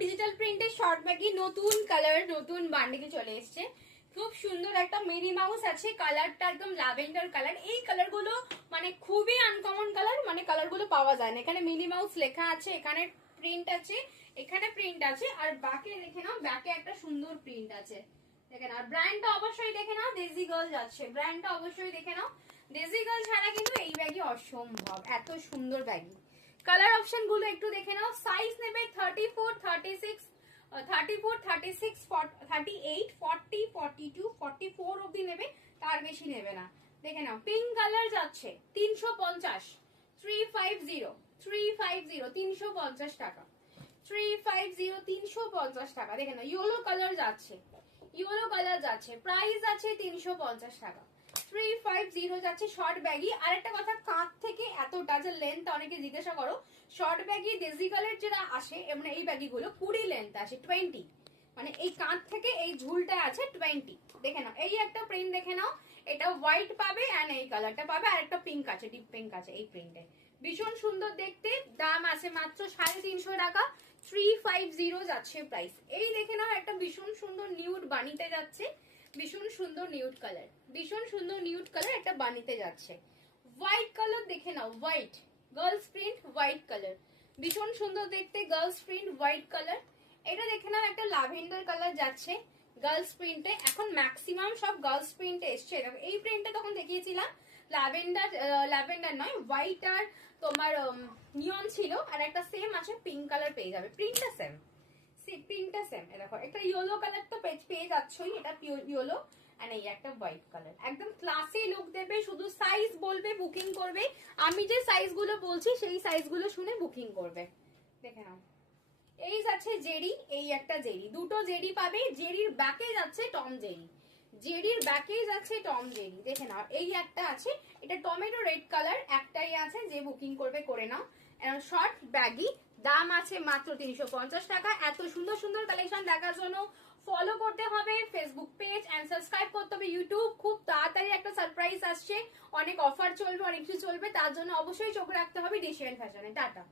Digital প্রিন্টের short baggy নতুন colour নতুন বান্ডিল চলে এসেছে। খুব সুন্দর একটা মিনি মাউস আছে, কালারটা একদম ল্যাভেন্ডার কালার। এই কালার গুলো মানে খুবই আনকমন কালার, মানে কালার গুলো পাওয়া যায় না। এখানে মিনি মাউস লেখা আছে, এখানে প্রিন্ট আছে, এখানে প্রিন্ট আছে, আর ব্যাকে দেখে নাও, ব্যাকে একটা সুন্দর প্রিন্ট আছে দেখে নাও। ব্র্যান্ডটা অবশ্যই দেখে নাও, দেজি গার্ল যাচ্ছে, ব্র্যান্ডটা অবশ্যই দেখে নাও। দেজি গার্ল ছাড়া কিন্তু এই ব্যাগই অসম্ভব, এত সুন্দর ব্যাগই। কালার অপশন গুলো একটু দেখে নাও। সাইজ নেবে 34, 36, 34, 36, 38, 40, 42, 44 অব্দি নেবে, তার বেশি নেবে না। দেখে নাও, পিঙ্ক কালার যাচ্ছে 350, 350, 350, 350 টাকা, 350, 350 টাকা। দেখে নাও, ইয়েলো কালার যাচ্ছে, ইয়েলো কালার যাচ্ছে, প্রাইস আছে 350 টাকা, 350 যাচ্ছে। Short baggy. আর একটা কথা, কাঁধ থেকে এতটা যে লেন্থ, অনেকে জিজ্ঞাসা করো, শর্ট ব্যাগি ডেজিকালের যেটা আসে, মানে এই ব্যাগি গুলো 20 লেন্থ আসে, 20, মানে এই কাঁধ থেকে এই ঝুলটা আছে 20। দেখে নাও, এই একটা প্রিন্ট দেখে নাও, এটা হোয়াইট পাবে এন্ড এই কালারটা পাবে, আর একটা পিঙ্ক আছে, ডিপ পিঙ্ক আছে এই প্রিন্টে, ভীষণ সুন্দর দেখতে। দাম আছে মাত্র 350 টাকা, 350 যাচ্ছে প্রাইস। এই দেখে নাও, একটা ভীষণ সুন্দর নিউড বানিতে যাচ্ছে, ভীষণ সুন্দর নিউড কালার, ভীষণ সুন্দর নিউড কালার একটা বানিতে যাচ্ছে। হোয়াইট কালার দেখে নাও, white girls print, white colour, ভীষণ সুন্দর দেখতে, গার্লস প্রিন্ট, হোয়াইট কালার। এটা দেখে নাও, একটা ল্যাভেন্ডার কালার যাচ্ছে গার্লস প্রিন্টে। এখন ম্যাক্সিমাম সব গার্লস প্রিন্টে এসছে। এই প্রিন্টটা তখন দেখিয়েছিলাম ল্যাভেন্ডার, ল্যাভেন্ডার নয়, হোয়াইট আর তোমার নিয়ন ছিল, আর একটা সেম আছে পিঙ্ক কালার পেয়ে যাবে, প্রিন্টটা সেম, প্রিন্টটা সেম। দেখো, একটা ইয়েলো কালার তো পেয়ে যাচ্ছই, এটা ইয়েলো, আর এই একটা হোয়াইট কালার, একদম ক্লাসি লুক দেবে। শুধু সাইজ বলবে, বুকিং করবে, আমি যে সাইজ গুলো বলছি সেই সাইজ গুলো শুনে বুকিং করবে। দেখে নাও, এই যাচ্ছে জেরি, এই একটা জেরি, দুটো জেরি পাবে। জেরির ব্যাকে যাচ্ছে টম জেরি, জেরির ব্যাকে যাচ্ছে টম জেরি। দেখে নাও, এই একটা আছে, এটা টমেটো রেড কালার, একটাই আছে, যে বুকিং করবে করে নাও। শর্ট ব্যাগি, দাম আছে মাত্র 350 টাকা। এত সুন্দর সুন্দর কালেকশন দেখার জন্য ফলো করতে হবে ফেসবুক পেজ এন্ড সাবস্ক্রাইব করতে হবে ইউটিউব। খুব তাড়াতাড়ি একটা সারপ্রাইজ আসছে, অনেক অফার চলবে, অনেক কিছু চলবে, তার জন্য অবশ্যই চোখ রাখতে হবে ডিসিয়ান ফ্যাশনে। টাটা।